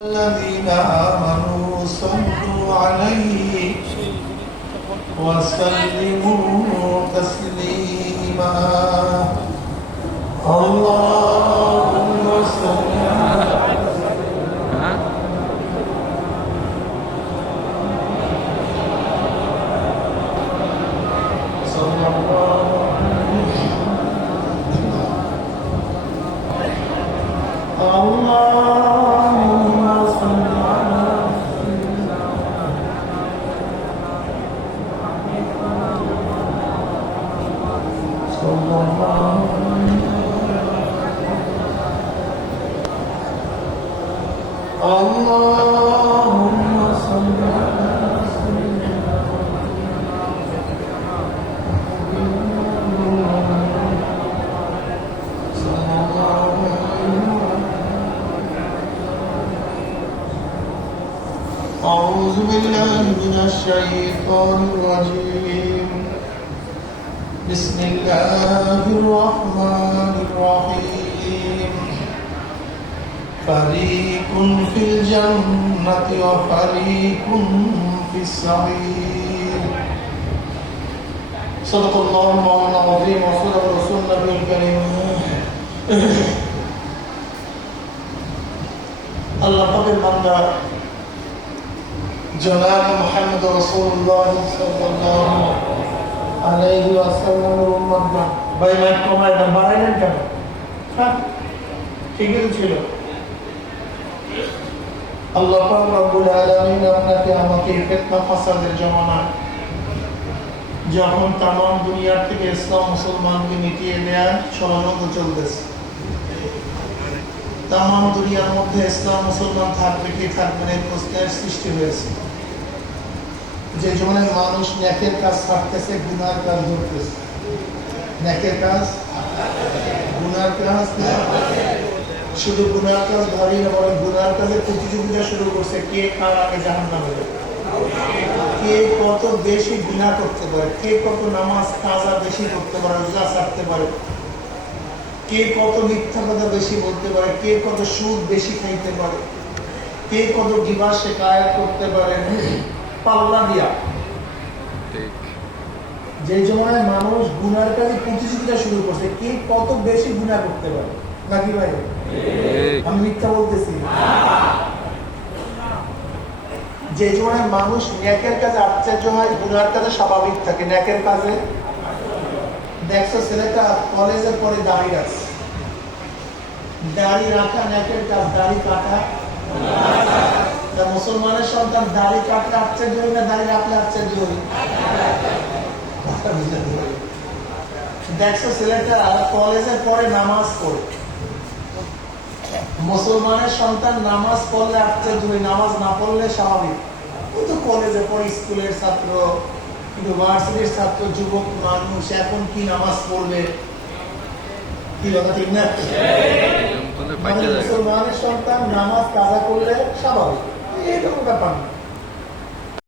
الذين آمنوا صلوا عليه وسلموا تسليما اللهم صل صلى الله اللهم صل على صلى الله اللهم صل على أعوذ بالله من الشيطان الرجيم بسم الله الرحمن الرحيم فريق في الجنة وفريق في السعير صدق الله مولانا العظيم وصدق رسول النبي الكريم الله পাকের বান্দা জনাব মুহাম্মদ রাসূলুল্লাহ সাল্লাল্লাহু আলাইহি ওয়াসাল্লামের উম্মতগণ ভাই মাইক কমায় না বাড়াইলেন কেন হ্যাঁ ঠিকই ছিল আল্লাহ পাক রব্বুল আলামিন আপনাকে আমাকে ফিতনা ফাসাদের জামানায় যখন তাম দুনিয়ার থেকে ইসলাম মুসলমানকে মিটিয়ে দেওয়ার ষড়যন্ত্র চলতেছে তাম দুনিয়ার মধ্যে ইসলাম মুসলমান থাকবে কি থাকবে না এই প্রশ্নের সৃষ্টি হয়েছে যে জন্য মানুষ নেকের কাজ ছাড়তেছে গুনার কাজ ধরতেছে নেকের কাজ গুনার কাজ শুধু গুনার কাজ ধরেই না বরং গুনার কাজের প্রতিযোগিতা শুরু করছে কে কার আগে জাহান্নামে যাবে কে কত বেশি গুনাহ করতে পারে কে কত নামাজ কাজা বেশি করতে পারে রোজা ছাড়তে পারে কে কত মিথ্যা কথা বেশি বলতে পারে কে কত সুদ বেশি খাইতে পারে কে কত গিবত শিকায়ত করতে পারে পাল্লা দিয়া যে জমানায় মানুষ গুনার কাজে প্রতিযোগিতা শুরু করছে কে কত বেশি গুনাহ করতে পারে নাকি ভাই আমি মিথ্যা বলতেছি যে জমানায় মানুষ নেকের কাজে আশ্চর্য হয় গুনার কাজে স্বাভাবিক থাকে নেকের কাজে দেখছো ছেলেটা কলেজের পরে দাড়ি রাখছে দাড়ি রাখা নেকের কাজ দাড়ি কাটা মুসলমানের সন্তান দাড়ি কাটলে আশ্চর্য হই না দাড়ি রাখলে আশ্চর্য হই দেখছো ছেলেটা কলেজের পরে নামাজ পড়ে মুসলমানের সন্তান নামাজ পড়লে আশ্চর্য হই নামাজ না পড়লে স্বাভাবিক কিন্তু কলেজে পরে স্কুলের ছাত্র ইউনিভার্সিটির ছাত্র যুবক মানুষ এখন কি নামাজ পড়বে কি কথা ঠিক না মুসলমানের সন্তান নামাজ কাজা করলে স্বাভাবিক এরকম ব্যাপার না